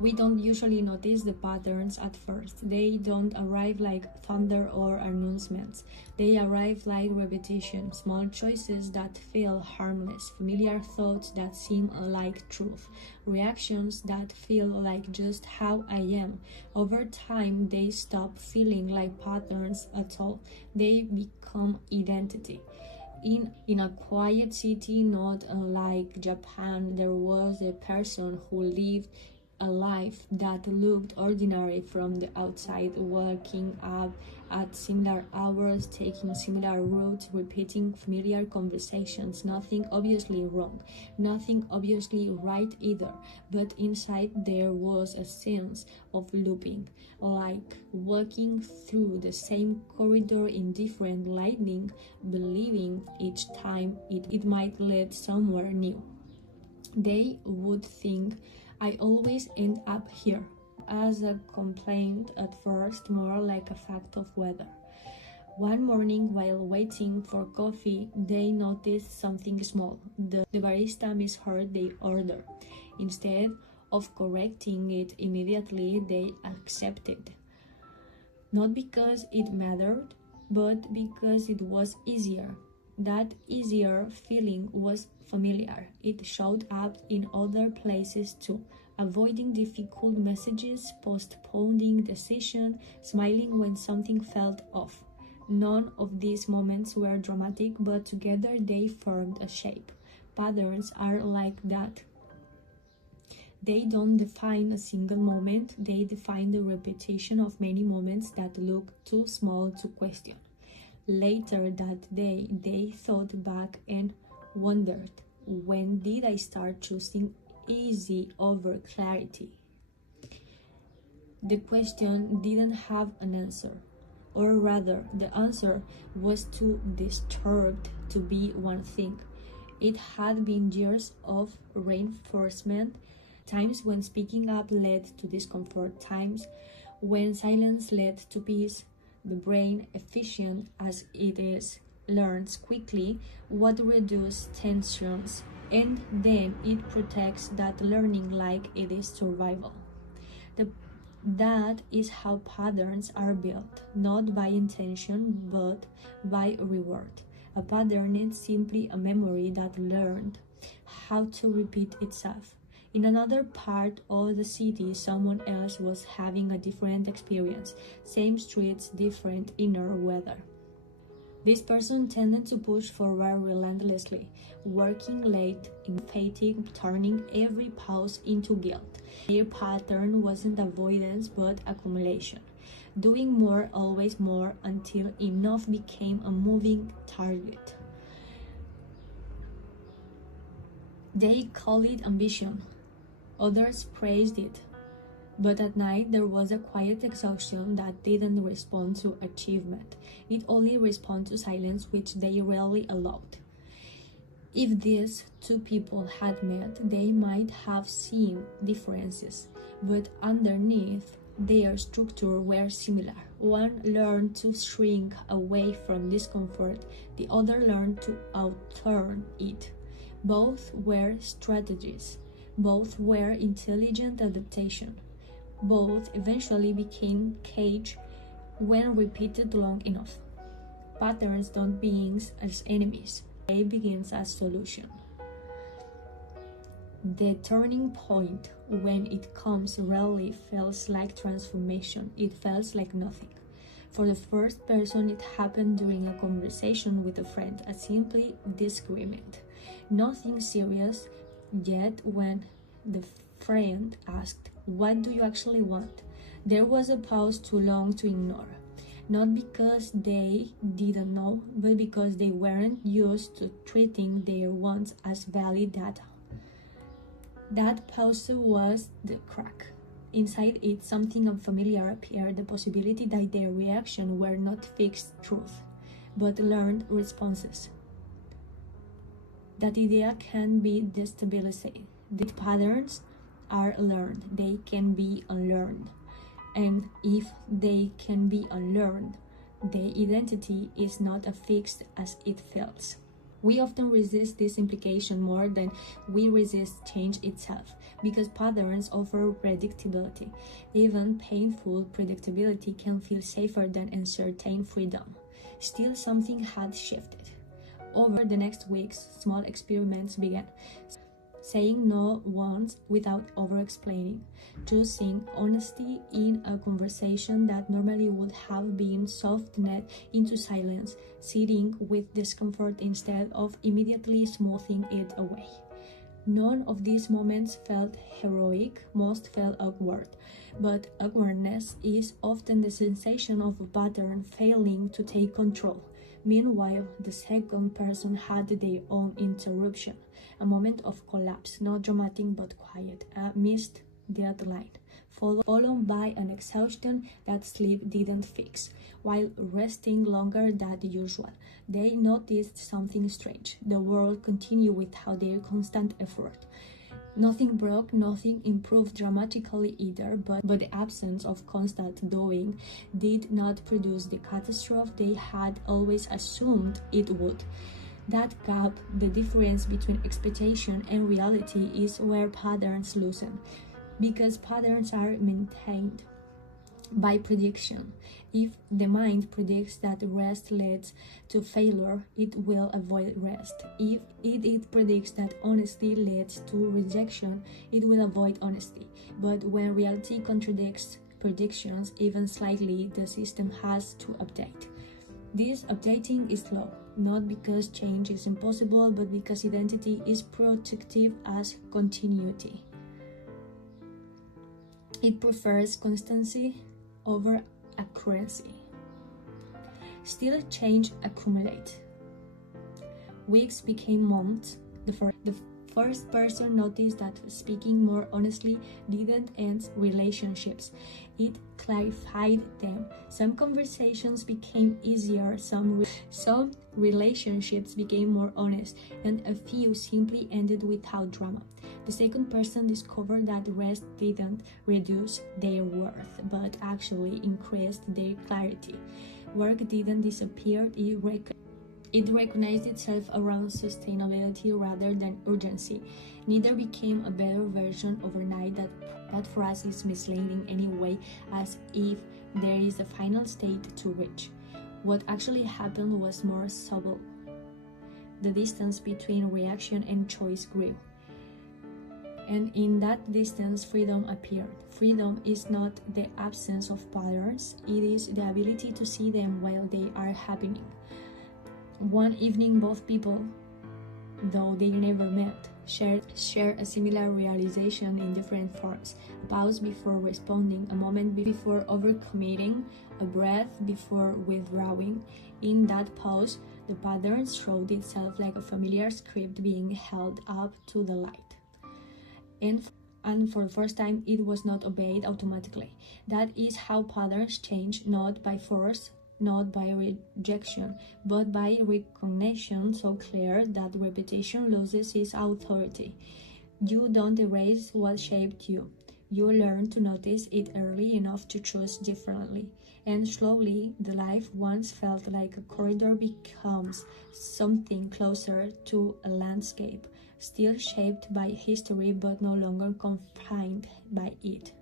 We don't usually notice the patterns at first. They don't arrive like thunder or announcements. They arrive like repetition, small choices that feel harmless, familiar thoughts that seem like truth, reactions that feel like just how I am. Over time, they stop feeling like patterns at all. They become identity. In a quiet city not unlike Japan, there was a person who lived a life that looked ordinary from the outside, waking up at similar hours, taking similar routes, repeating familiar conversations. Nothing obviously wrong, nothing obviously right either, but inside there was a sense of looping, like walking through the same corridor in different lighting, believing each time it might lead somewhere new. They would think, I always end up here, as a complaint at first, more like a fact of weather. One morning, while waiting for coffee, they noticed something small. The barista misheard their order. Instead of correcting it immediately, they accepted. Not because it mattered, but because it was easier. That easier feeling was familiar. It showed up in other places too. Avoiding difficult messages, postponing decision, smiling when something felt off. None of these moments were dramatic, but together they formed a shape. Patterns are like that. They don't define a single moment, they define the repetition of many moments that look too small to question. Later that day, they thought back and wondered, when did I start choosing easy over clarity? The question didn't have an answer, or rather, the answer was too disturbed to be one thing. It had been years of reinforcement, times when speaking up led to discomfort, times when silence led to peace. The brain, efficient as it is, learns quickly what to reduce tensions, and then it protects that learning like it is survival. That is how patterns are built, not by intention but by reward. A pattern is simply a memory that learned how to repeat itself. In another part of the city, someone else was having a different experience. Same streets, different inner weather. This person tended to push forward relentlessly, working late, in fatigue, turning every pause into guilt. Their pattern wasn't avoidance but accumulation. Doing more, always more, until enough became a moving target. They called it ambition. Others praised it. But at night there was a quiet exhaustion that didn't respond to achievement. It only responded to silence, which they rarely allowed. If these two people had met, they might have seen differences, but underneath their structure were similar. One learned to shrink away from discomfort, the other learned to outurn it. Both were strategies. Both were intelligent adaptation. Both eventually became cage when repeated long enough. Patterns don't begin as enemies, they begin as solution. The turning point, when it comes, rarely feels like transformation, it feels like nothing. For the first person, it happened during a conversation with a friend, a simply disagreement. Nothing serious, yet when the friend asked, "What do you actually want?" there was a pause too long to ignore. Not because they didn't know, but because they weren't used to treating their wants as valid data. That pause was the crack. Inside it, something unfamiliar appeared, the possibility that their reaction were not fixed truth, but learned responses. That idea can be destabilizing. These patterns are learned, they can be unlearned. And if they can be unlearned, the identity is not as fixed as it feels. We often resist this implication more than we resist change itself, because patterns offer predictability. Even painful predictability can feel safer than uncertain freedom. Still, something had shifted. Over the next weeks, small experiments began. Saying no once without over-explaining, choosing honesty in a conversation that normally would have been softened into silence, sitting with discomfort instead of immediately smoothing it away. None of these moments felt heroic, most felt awkward. But awkwardness is often the sensation of a pattern failing to take control. Meanwhile, the second person had their own interruption, a moment of collapse, not dramatic but quiet, a missed deadline, followed by an exhaustion that sleep didn't fix. While resting longer than usual, they noticed something strange. The world continued without their constant effort. Nothing broke, nothing improved dramatically either, but the absence of constant doing did not produce the catastrophe they had always assumed it would. That gap, the difference between expectation and reality, is where patterns loosen, because patterns are maintained by prediction. If the mind predicts that rest leads to failure, it will avoid rest. If it predicts that honesty leads to rejection, it will avoid honesty. But when reality contradicts predictions even slightly, the system has to update. This updating is slow, not because change is impossible, but because identity is protective as continuity. It prefers constancy over accuracy. Still, change accumulates. Weeks became months. The first person noticed that speaking more honestly didn't end relationships. It clarified them. Some conversations became easier, some relationships became more honest, and a few simply ended without drama. The second person discovered that rest didn't reduce their worth, but actually increased their clarity. Work didn't disappear, it recognized itself around sustainability rather than urgency. Neither became a better version overnight. That phrase is misleading anyway, as if there is a final state to reach. What actually happened was more subtle. The distance between reaction and choice grew. And in that distance, freedom appeared. Freedom is not the absence of patterns, it is the ability to see them while they are happening. One evening, both people, though they never met, shared a similar realization in different forms. A pause before responding, a moment before overcommitting, a breath before withdrawing. In that pause, the pattern showed itself like a familiar script being held up to the light. And for the first time, it was not obeyed automatically. That is how patterns change, not by force, not by rejection, but by recognition so clear that repetition loses its authority. You don't erase what shaped you. You learn to notice it early enough to choose differently. And slowly, the life once felt like a corridor becomes something closer to a landscape, still shaped by history but no longer confined by it.